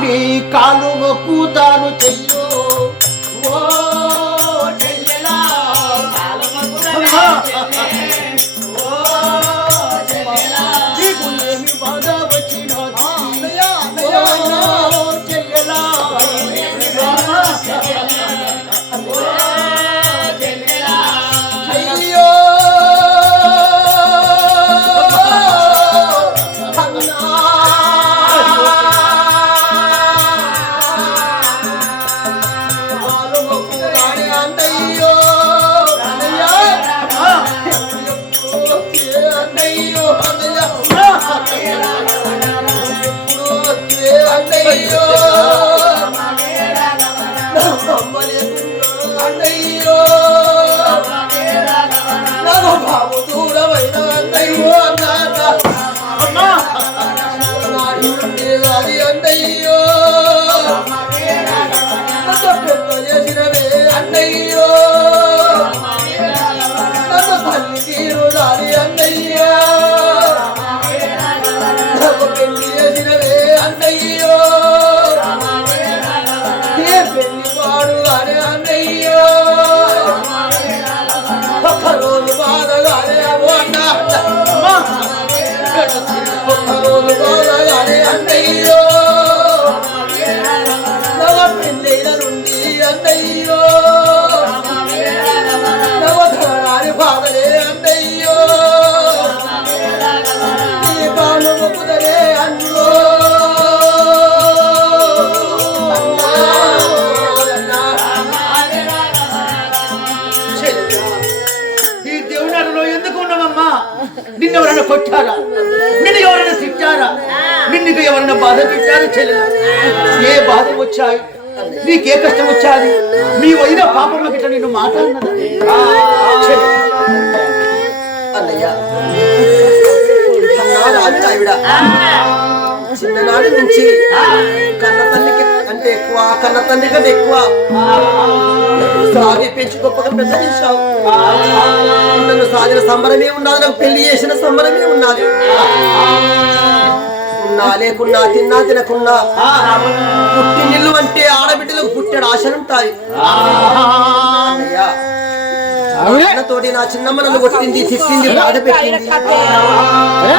నీ కాలు మొక్కుతాను చెల్లు Ale, ale. నీకే కష్టం వచ్చాది. మీ వదిన పాపంలో గిట్ల నిన్ను మాట్లాడినది? చిన్ననాడు నుంచి కన్న తల్లికి అంటే ఎక్కువ కన్న తల్లి కంటే ఎక్కువ. సాగి పెంచి గొప్పగా పెద్ద చేశావు. నన్ను సాగిన సంబరమే ఉన్నది నాకు పెళ్ళి చేసిన సంబరమే ఉన్నది ఉన్నా లేకున్నా తిన్నా తినకున్నా. పుట్టి నిల్లు అంటే ఆడబిడ్డలకు పుట్టాడు ఆశలుంటాయి. తోటి నా చిన్నమ్మ నన్ను కొట్టింది తిట్టింది బాధ పెట్టింది.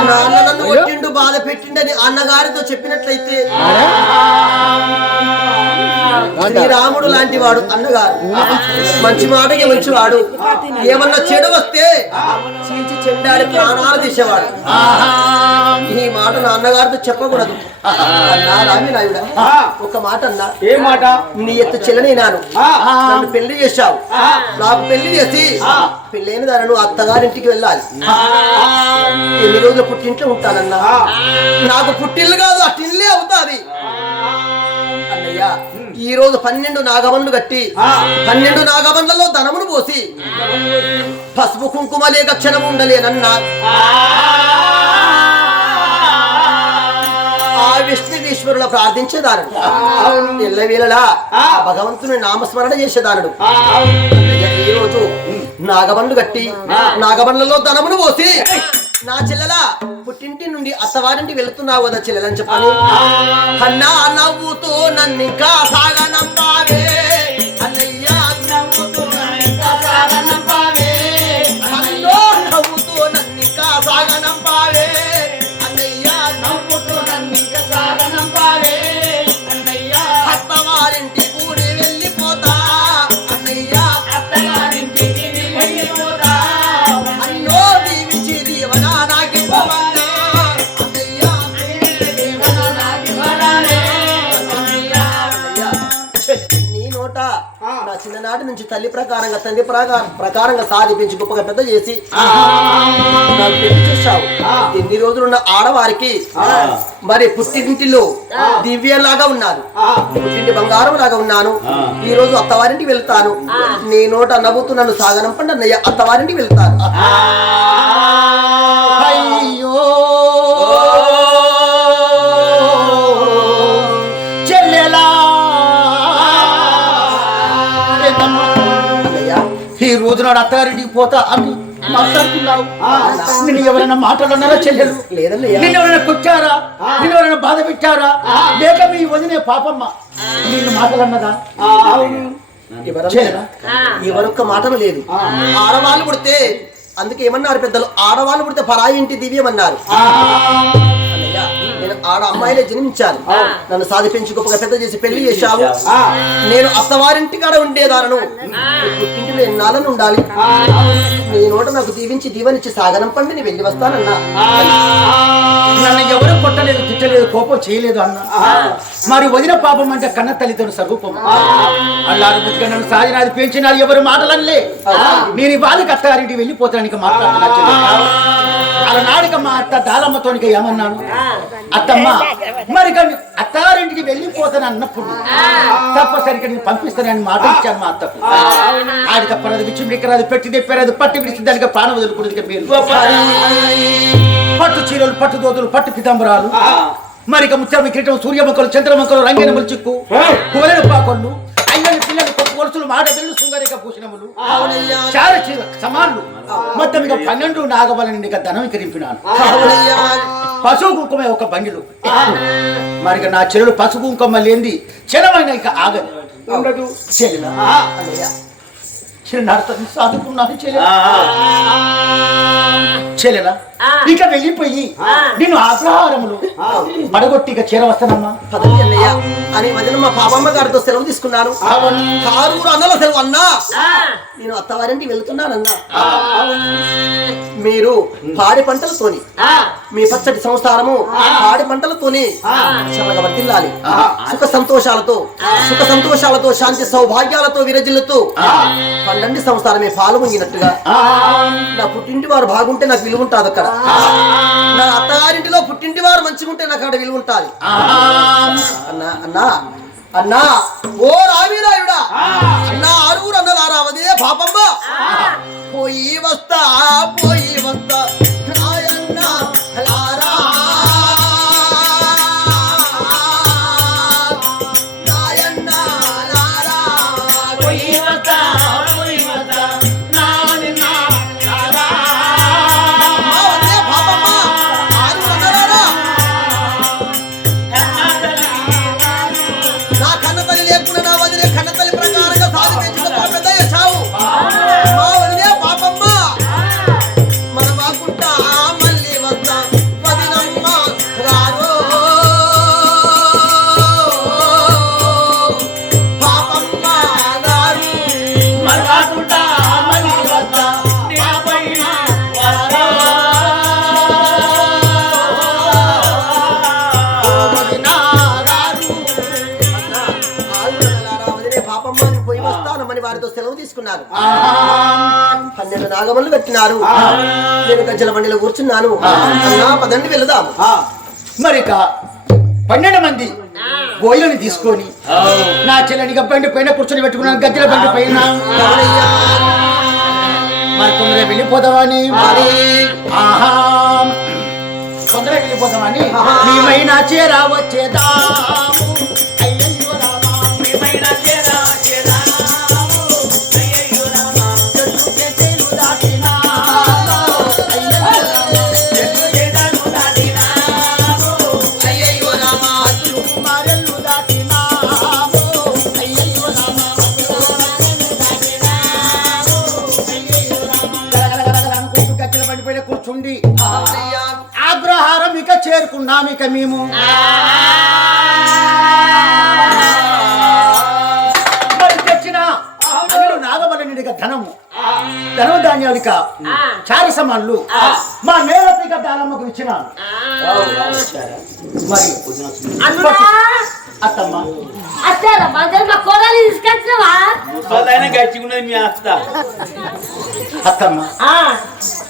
నాన్న నన్ను కొట్టిండు బాధ పెట్టిండని అన్నగారితో చెప్పినట్లయితే శ్రీరాముడు లాంటి వాడు అన్నగారు. మంచి మాటకి మంచివాడు. ఏమన్నా చెడు వస్తే చీల్చి చెండాడి ప్రాణాలు తీసేవాడు. ఈ మాట నా అన్నగారితో చెప్పకూడదు. ఒక మాట అన్నా. ఏ మాట? నీ ఎత్తు చెల్లని నాను. నన్ను పెళ్ళి చేశావు. నాకు పెళ్ళి చేసి పెళ్ళైన దాన్ని నువ్వు అత్తగారింటికి వెళ్ళాలి. ఎన్ని రోజులు పుట్టింట్లో ఉంటానన్నా? నాకు పుట్టిల్లు కాదు అట్టిల్లే అవుతాది. అన్నయ్య ఈ రోజు పన్నెండు నాగబండ్లు కట్టి పన్నెండు నాగబండ్లలో ధనమును పోసి పసుపు కుంకుమ లేక క్షణం ఉండలేనన్నా. విష్ణువీశ్వరుల ప్రార్థించేదానుడు ఎల్లవేళలా ఆ. భగవంతుని నామస్మరణ చేసేదానుడు అన్నయ్య, ఈ రోజు నాగబండ్లు కట్టి నాగబండ్లలో ధనమును పోసి నా చెల్లెల పుట్టింటి నుండి అత్తవారింటి వెళుతున్నావు కదా చెల్లెలని చెప్పని. అన్నా నవ్వుతూ నన్ను ఇంకా సాగనంపావే నా చిన్ననాటి నుంచి తల్లి ప్రకారంగా తండ్రి ప్రకారం ప్రకారంగా సాధిపించి గొప్పగా పెద్ద చేసి పెళ్ళి చేశావు. ఎన్ని రోజులు ఉన్న ఆడవారికి మరి పుట్టింటిలో దివ్యలాగా ఉన్నారు పుట్టింటి బంగారం లాగా ఉన్నాను ఈ రోజు అత్తవారింటికి వెళ్తాను. నీ నోట నవ్వుతూ నన్ను సాగనంపండి అత్తవారింటికి వెళ్తాను. అయ్యో. రోజు నాడు అత్తగారింటికి పోతా అని మాట్లాడుతున్నావు. నిన్ను ఎవరైనా మాట్లాడన్నారా చెల్లెలు? నిన్ను ఎవరైనా కొట్టారా? నిన్ను ఎవరైనా బాధ పెట్టారా? లేక మీ వదినే పాపమ్మ. నిన్ను చెల్లెలా ఎవరొక్క మాటలు లేదు. ఆడవాళ్ళు పుడితే అందుకే ఏమన్నారు పెద్దలు? ఆడవాళ్ళు పుడితే పరాయి ఇంటి దివ్యం అన్నారు. అన్నయ్య నేను ఆడ అమ్మాయిలే జన్మించాను నన్ను సాధి పెంచి గొప్పగా పెద్ద చేసి పెళ్ళి చేశావు. నేను అత్తవారింటి కాడ ఉండేదానను. పుట్టింటిలో ఎన్నాళ్ళను ఉండాలి. నీ నోట నాకు దీవించి దీవనిచ్చి సాగనం పండి నేను వెళ్ళి వస్తానన్నా. నన్ను ఎవరు కొట్టలేదు తిట్టలేదు కోపం చేయలేదు అన్న. మరి వదిన పాపం అంటే కన్న తల్లితో స్వరూపం అల్లారు ముద్దుగా నన్ను సాధినాది పెంచినాది ఎవరు మాటలనలే. నేను ఈ వాళ్ళకి అత్తగారింటికి వెళ్ళిపోతానికి మాట్లాడుతున్నా చెల్లెలు. అలనాడిక మా అత్త దాలమ్మతోనికి ఏమన్నాను? అత్తమ్మ మరి అత్తగారింటికి వెళ్ళిపోతాను అన్నప్పుడు తప్పసరిగా నేను పంపిస్తానని మాట ఇచ్చాను మా అత్తకు. ఆడి తప్పరాదు విచ్చి విడికరాదు పెట్టి తెప్పరాదు పట్టి విడిచి దానికి ప్రాణం వదులుకున్నది మీరు పట్టు చీరలు పట్టు దోతులు పట్టు పితాంబరాలు మరి ముత్యామి కిరీటం సూర్యముఖలు చంద్రముఖలు రంగనములు చిక్కు కువలన పాకొల్లు అయ్యని పిల్లలు వరుసలు మాట బిల్లు శృంగారిక భూషణములు. చార చీర సమాన్లు. మొత్తం ఇక పన్నెండు నాగబలని ఇక ధనం రింపినాను పశువు కుంకుమ ఒక బండిలు మరి ఇక నా చెల్లెలు పశు కుంకుమ లేంది చెలమైన ఇక ఆగదు. ఉండదు. చెల్లెల చిన్నడతని సాదుకున్నాను చెల్లెల చెల్లెల ఇక వెళ్ళిపోయి నేను ఆగ్రహారములు పడగొట్టి ఇక చేరవస్తానమ్మా పదవి అన్నయ్య. అని వదిన మా పాపమ్మ గారితో సెలవు తీసుకున్నాను కారుగురు అన్నల సెలవు అన్నా. నేను అత్తవారింటికి వెళ్తున్నానన్నా. మీరు పాడి పంటలతోని మీ పచ్చటి సంసారము పాడి పంటలతోని చల్లగా వర్తిల్లాలి సుఖ సంతోషాలతో సుఖ సంతోషాలతో శాంతి సౌభాగ్యాలతో విరజిల్లుతూ పండండి సంసారమే పాలు పొంగినట్టుగా నా పుట్టింటి వారు బాగుంటే నాకు విలువ ఉంటుంది అక్కడ నా అత్తగారింటిలో పుట్టింటి వారు మంచిగా ఉంటే నాకు అక్కడ విలువ ఉంటుంది అన్నా అన్నా అన్నా ఓ రావిరాయుడా అన్నా ఆరుగురు అన్నలారా అదే పాపమ్మ. పోయి వస్తా పోయి వస్తా. పన్నెండు నాగమల్లు కట్టినారు నేను గజ్జల బండిలో కూర్చున్నాను. అన్నా పదండి వెళదాం మరి ఇక పన్నెండు మంది గోయిలను తీసుకొని నా చెల్లెనిగా బండి పైన కూర్చొని పెట్టుకున్నాను గద్దెల బండి పైన. మరి తొందరగా వెళ్ళిపోదామని మరి. ఆహా. తొందరగా వెళ్ళిపోదామని మేమైనా చేరా వచ్చేదాము ఇక మేము. మరి తెచ్చిన అల్లుడు నాగబలని ఇక ధనము ధనము ధాన్యాలు ఇక చార సమాన్లు మా మేరతిక దానమ్మకు ఇచ్చినాను మరి అత్తమ్మ. అత్తమ్మ. ఆ,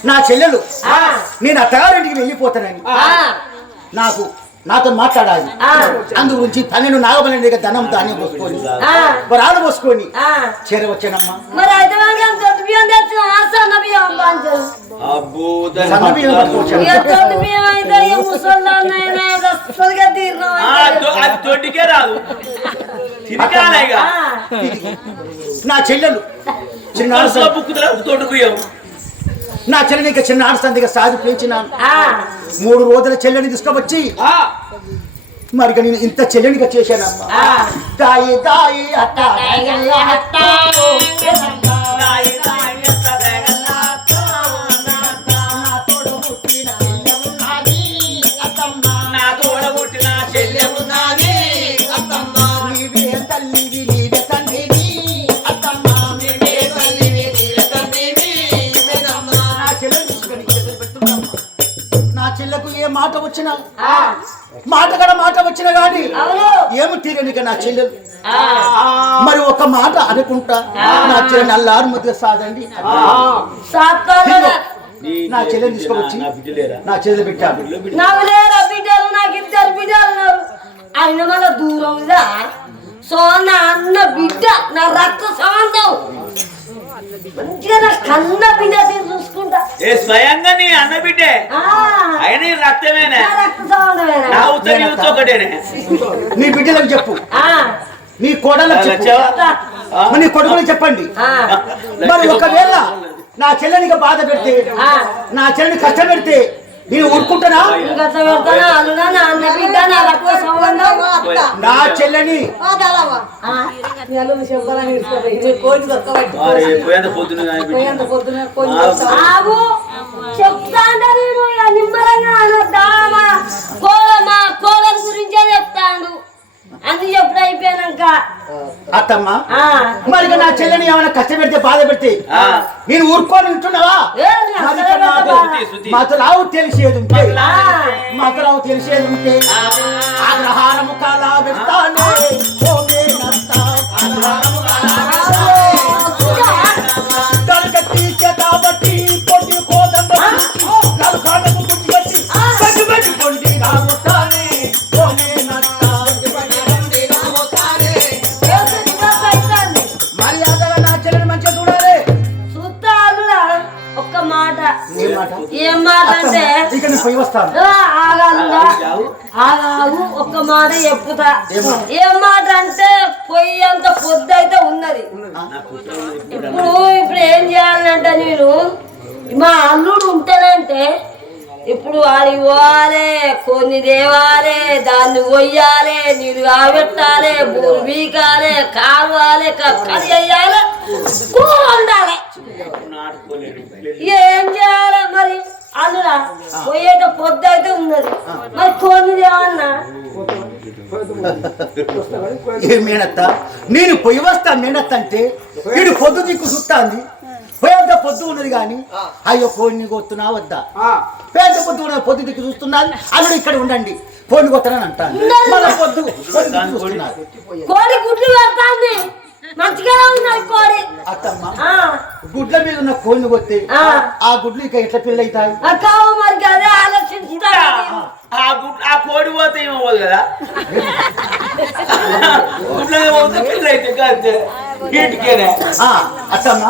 నా చెల్లెలు. ఆ, నేను అత్తగారింటికి వెళ్ళిపోతానని. ఆ, నాకు నాతో మాట్లాడాలి. ఆ. అందు గురించి పన్నెండు నాగబలని దగ్గర ధనం ధాన్యం పోసుకొని ఆ, వరాలు పోసుకొని ఆ. చేరవచ్చానమ్మా నా చెల్లెలు చిన్న తోడుకుయావు నా చెల్లిని ఇక చిన్న ఆడస్తాను సాధి పెంచినాను ఆ, మూడు రోజుల చెల్లెని తీసుకొచ్చి మరి నేను ఇంత చెల్లెనిగా చేశానమ్మా దాయి అట్ట వచ్చినా? ఆ, మాట కడ మాట వచ్చినా గాని. ఏమి తీరనిక నా చెల్లెలు ఆ, మరి ఒక మాట అనుకుంటా? నా చెల్లెని అల్లారు ముద్దుగా సాదండి. నా చెల్లెని తీసుకొచ్చి నా చెల్లెలు పెట్టాను. నాకు ఇద్దరు బిడ్డలు ఆయన మన దూరం సో నా అన్న బిడ్డ నా రక్త సంబంధం. మంచిగా నా కన్న బిడ్డ నేను చూసుకుంటా ఏ స్వయంగా నీ అన్న బిడ్డే ఆ, ఆయన నీ రక్తమేనే? నా ఉత్తర ఒకటేనే బిడ్డలకు చెప్పు. ఆ, నీ కోడలకు చెప్పు. నీ కొడుకులకు చెప్పండి. మరి ఒకవేళ నా చెల్లెనికి బాధ పెడితే ఆ. నా చెల్లెని కష్టపెడితే నేను ఊరుకుంటానా? నా చెల్లెని? ఆ, నీ అల్లుడు చెప్పాలని ఇడుచుకోపోయి. నీ కోడి దొరకబట్టి. మరి పోయేంత పొద్దున నా బిడ్డ. పోయేంత పొద్దున కోడి దొరకబట్టి. ఆగు. చెప్తాండ నేను ఇక నిమ్మలంగా అనొద్దామా? కోడమా కోడల గురించే చెప్తాడు. అది చెప్పుడు అయిపోయాక అత్తమ్మ ఆ, మరి నా చెల్లెని ఏమైనా కష్టపెడితే బాధ పెడితే ఆ. నేను ఊరుకొని ఉంటున్నావా. మాతలావు తెలిసేది ఉంటే ఆ, మాతలావు తెలిసేది ఉంటే ఆగ్రహారము కాలా పోయి వస్తాను ఆ, ఆగాలుగా ఆగాగు ఒక్క మాట చెప్పుతా. ఏం మాట అంటే పొయ్యి అంత పొద్దు అయితే ఉన్నది ఇప్పుడు ఇప్పుడు ఏం చేయాలంటే నేను మా అల్లుడు ఉంటానంటే ఇప్పుడు వాడికి పోవాలి కొన్ని తేవాలి దాన్ని కొయ్యాలి నీళ్ళు కాబెట్టాలి బూరు బీకాలి కావాలి కక్కడి వేయాలి కూర నాటుకోలేడు. ఏం చేయాలి మరి? అల్లుడా పోయేట పొద్దు అయితే ఉన్నది. మరి తేవన్నా ఏ మేనత్త? నేను పొయ్యి వస్తా మేనత్త అంటే వీడు పొద్దు దిక్కు చూస్తాంది. పోయేంత పొద్దు ఉన్నది కానీ అయ్యో కోడిని కొత్తున్నా వద్దా? పేద పొద్దు ఉన్నది పొద్దు దిక్కు చూస్తున్నది. అల్లుడు ఇక్కడ ఉండండి కోడిని కొత్తనని అంటాను పొద్దు కోడి గుడ్లు ఉన్నది కోడి అత్తమ్మ ఆ, గుడ్ల మీద ఉన్న కోడిని కొత్తే ఆ. గుడ్లు ఇక ఎట్లా అవుతాయి అక్కవ మరి అదే ఆలోచించుతా ఆ గుడ్ ఆ కోడి పోతే ఏమో పోదు కదా. గుడ్లో పోతే కాదు ఆ, అత్తమ్మ.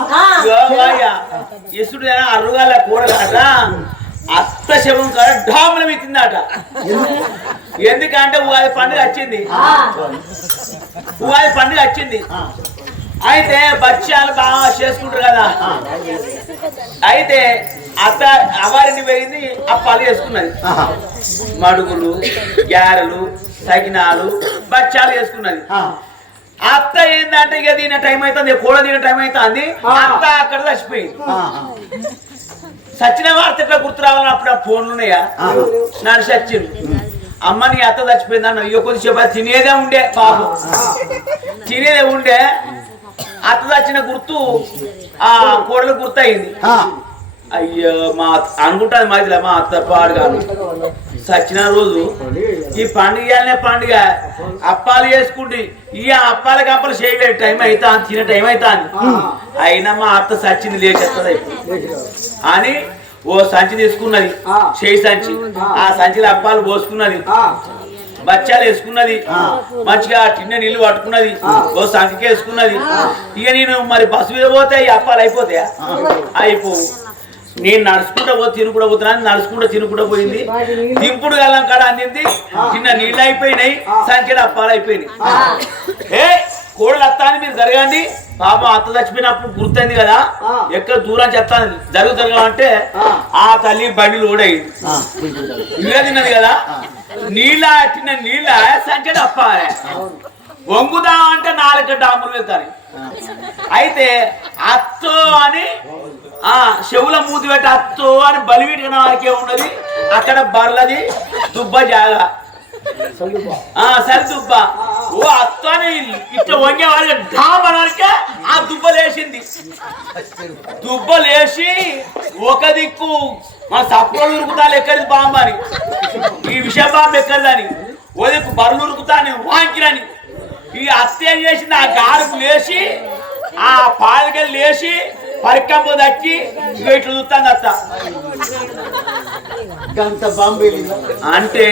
ఎసుడు అరుగాల కూడగాట అత్త శవం కాడ డాముల మిత్తిందట. ఎందుకంటే ఉగాది పండుగ వచ్చింది. ఉగాది పండుగ వచ్చింది. అయితే బచ్చాలు బాగా చేసుకుంటారు కదా. అయితే అత్త అవారిని పోయింది అప్పాలు చేసుకున్నది. మడుగులు గ్యారెలు తగినాలు బచ్చాలు చేసుకున్నది. అత్త ఏందంటే ఇక దీని టైం అవుతుంది కూడ దీని టైం అవుతుంది అత్త అక్కడ చచ్చిపోయింది. సచిన వార్త ఎట్లా గుర్తు రావాలని అప్పుడు ఆ ఫోన్లు ఉన్నాయా. నన్ను సచ్చింది అమ్మ నీ అత్త చచ్చిపోయింది అన్న ఇక కొద్దిసేపు తినేదే ఉండే పాపం తినేదే ఉండే అత్త చచ్చిన గుర్తు ఆ కోడలు గుర్తు అయింది. అయ్యో మా అనుకుంటాది మాదిలే మా అత్త పాడుగాను. సచిన రోజు ఈ పండుగ పండుగ. అప్పాలు చేసుకుంటే ఈ అప్పాల కప్పలు చేయలేదు టైం అవుతా తినే టైం అవుతా అయినా మా అత్త సచ్చింది లేచేస్తుంది అని ఓ సంచి తీసుకున్నది చేయి సంచి. ఆ సంచిలో అప్పాలు పోసుకున్నది. బచ్చాలు వేసుకున్నది. మంచిగా టిన్న నీళ్ళు పట్టుకున్నది. ఓ సంచికి వేసుకున్నది. ఇక నేను మరి బస్సు మీద పోతే అప్పాలు అయిపోతాయా? అయిపోవు. నేను నడుచుకుంటా పో తినుకుంటా పోతున్నాను నడుచుకుంటా తినుకుంటా పోయింది. దింపుడు గల్లం కాడ అందింది. చిన్న నీళ్ళు అయిపోయినాయి సంఖ్యలో అప్పాలు అయిపోయినాయి. ఏ కోళ్ళు అత్తాని మీరు జరగండి. పాపం అత్త చచ్చిపోయినప్పుడు గుర్తయింది కదా. ఎక్కడ దూరం చెప్తాను. జరుగుతుంది అంటే ఆ. తల్లి బండి లోడైంది ఇవే తిన్నది కదా? నీళ్ళ తిన్న నీళ్ళ సంచడి అప్పాలే వంగుదా అంటే నాలుగు డాములు వెళ్తాను అయితే అత్తో అని ఆ చెవుల మూతి పెట్టి అత్తో అని బలివీటిన వారికి ఉన్నది అక్కడ బర్లది దుబ్బ జాగా. ఆ సరే దుబ్బ. ఓ అత్తనే ఇట్లా వంగే వారికి డామనరికే ఆ దుబ్బ లేచింది. దుబ్బ లేచి ఒక దిక్కు మా సప్పుడు ఉరుకుతాను ఎక్కడిది బాంబు అని. ఈ విషయం బాంబు ఎక్కడిదని ఓ దిక్కు బరులు ఉరుకుతాను వాంకిరని ఈ అత్త ఏం చేసింది? ఆ గారుకు లేచి ఆ పాలకెళ్ళి లేచి దక్కి ఇక ఇట్లా చూస్తాను అత్త గంత బాంబే అంటే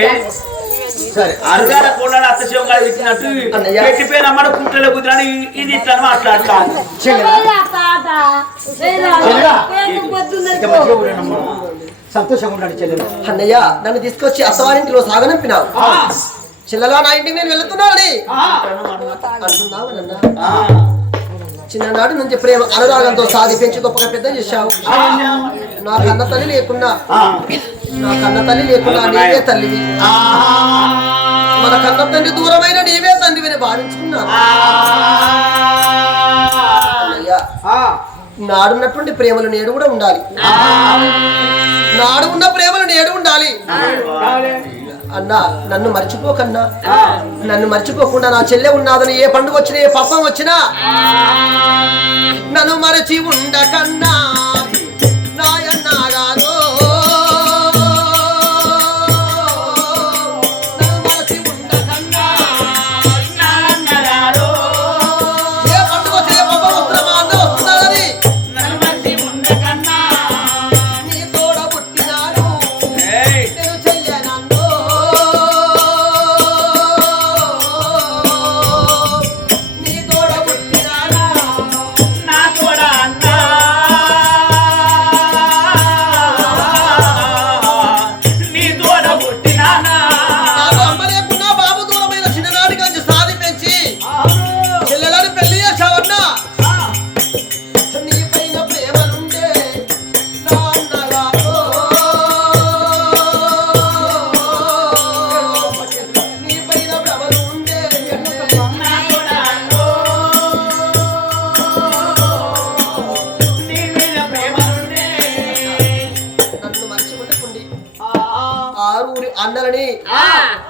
సరే. అరగాల కూడా అత్త శివం గారు ఇచ్చినట్టు అన్నయ్య. పెట్టిపోయిన అమ్మడు కుంటలో కుదిరని ఇది ఇట్లా మాట్లాడతాను చెల్లెలా? చెల్లెలా? పేరు. సంతోషంగా ఉండండి చెల్లెలు. అన్నయ్య నన్ను తీసుకొచ్చి అత్తవారింటిలో సాగనంపినావు. చిన్నలా నా ఇంటికి నేను వెళ్తున్నానని. అంటున్నావు నాన్న? చిన్ననాటి నుంచి ప్రేమ అనురాగంతో సాది పెంచి గొప్పగా పెద్ద చేశావు. నా కన్న తల్లి లేకున్నా నా కన్న తల్లి లేకున్నా నీవే తల్లివి. మన కన్న తండ్రి దూరమైన నీవే తండ్రివిని భావించుకున్నాను అన్నయ్య నాడున్నటువంటి ప్రేమలు నేడు కూడా ఉండాలి. నాడు ఉన్న ప్రేమలు నేడు ఉండాలి. అన్నా నన్ను మర్చిపోకన్నా. నన్ను మర్చిపోకుండా నా చెల్లె ఉన్నాదని ఏ పండుగ వచ్చినా ఏ పప్పం వచ్చినా నన్ను మరచి ఉండకన్నా. నాయన్నాగారో.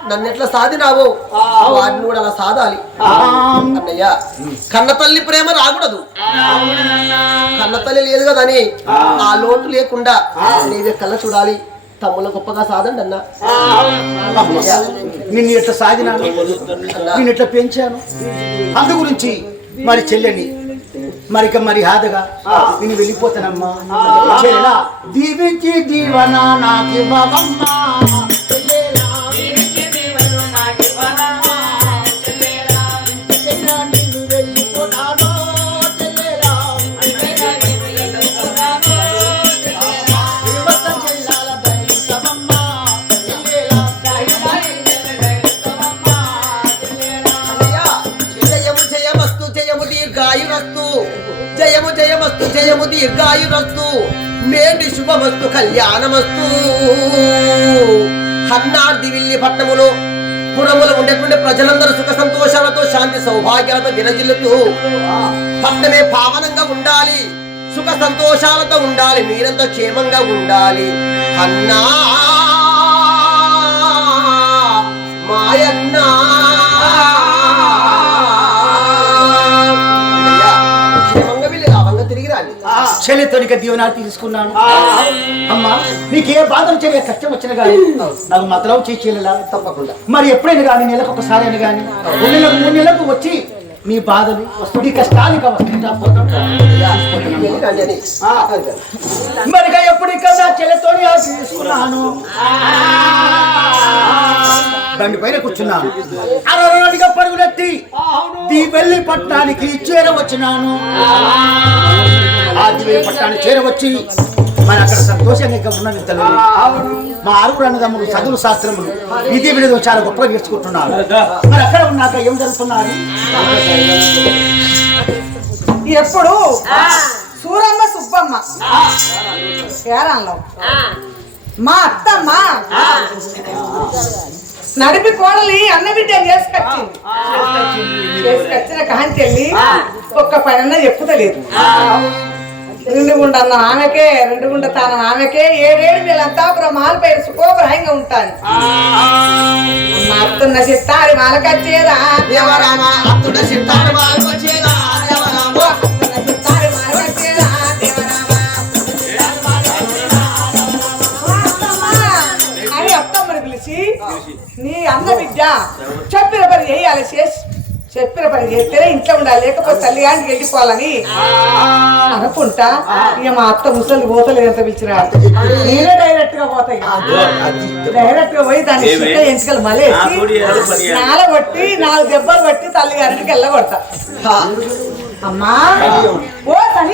నన్ను ఎట్లా సాధినావో వారిని కూడా అలా సాధాలి. అన్నయ్య కన్న తల్లి ప్రేమ రాకూడదు. కన్న తల్లి లేదు కదా అని ఆ. లోటు లేకుండా నీవే కళ్ళ చూడాలి. తమ్ముల గొప్పగా సాధండి అన్న. నిన్ను ఎట్లా సాగినాను నిన్ను ఎట్లా పెంచాను? అందు గురించి మరి చెల్లెని మరిక మరి హాదగా నేను వెళ్ళిపోతానమ్మా. దీవించి దీవన నాకు ఉండేటువంటి ప్రజలందరూ సుఖ సంతోషాలతో శాంతి సౌభాగ్యాలతో విరజిల్లుతూ పట్టణమే పావనంగా ఉండాలి. సుఖ సంతోషాలతో ఉండాలి. మీరంతా క్షేమంగా ఉండాలి. అన్నా మాయన్నా రండి చెల్లెతోనిక దీవనాలు తీసుకున్నాను. అమ్మా నీకే బాధలు చెయ్య కష్టం వచ్చిన కానీ నాకు మతలం చేయాల తప్పకుండా. మరి ఎప్పుడైనా కానీ నెలకు ఒకసారి అని కానీ రెండు మూడు నెలలకు వచ్చి నీ నీ. వెళ్ళి రండి అని మరిగా ఎప్పుడు కదా చెల్లెతోని ఆ తీసుకున్నాను బండి పైన కూర్చున్నాను. అరవడిగా పరుగులెత్తి దీవెల్లి పట్టణానికి చేరవచ్చినాను. ఆ పట్టణానికి చేరవచ్చి మరి అక్కడ సంతోషంగా ఇంకా ఉన్నది తెలియదు మా ఆరుగురు అన్నదమ్ములు చదువులు శాస్త్రములు విధి వినోదం చాలా గొప్పగా నేర్చుకుంటున్నారు. మరి అక్కడ ఉన్నాక ఏం జరుగుతున్నది ఎప్పుడు? సూరమ్మ సుబ్బమ్మ. కేరళలో మా అత్తమ్మ. నడిపి కోడలి అన్న బిడ్డ చేసుకొచ్చింది చేసుకొచ్చిన కాంతి వెళ్ళి ఒక్క పని చెప్పుతలేదు రెండు గుండ అన్న ఆమెకే రెండు గుండ తాను ఆమెకే. ఏడేడు వీళ్ళంతా బ్రహ్మాలు పేరు సుఖోగ్రహంగా ఉంటాను అత్తన్న చిత్తారి మాలకచ్చేదా? దేవరామ అత్తన్న చిత్తారి నీ అన్న బిడ్డ చెప్పిన పని చేయాలి చేసి చెప్పిన పని చేస్తేనే ఇంట్లో ఉండాలి. లేకపోతే తల్లి గారికి వెళ్ళిపోవాలని అనుకుంటా? ఇక మా అత్త ముసలి పోతలేదు ఎంత పిలిచినా. నేనే డైరెక్ట్గా పోతాయి డైరెక్ట్గా పోయి దాన్ని? చిక్క ఎంచుకలు మళ్ళీ? నాల కొట్టి నాలుగు దెబ్బలు పట్టి తల్లి గారికి వెళ్ళగొడతా. అమ్మా. ఓ తల్లి.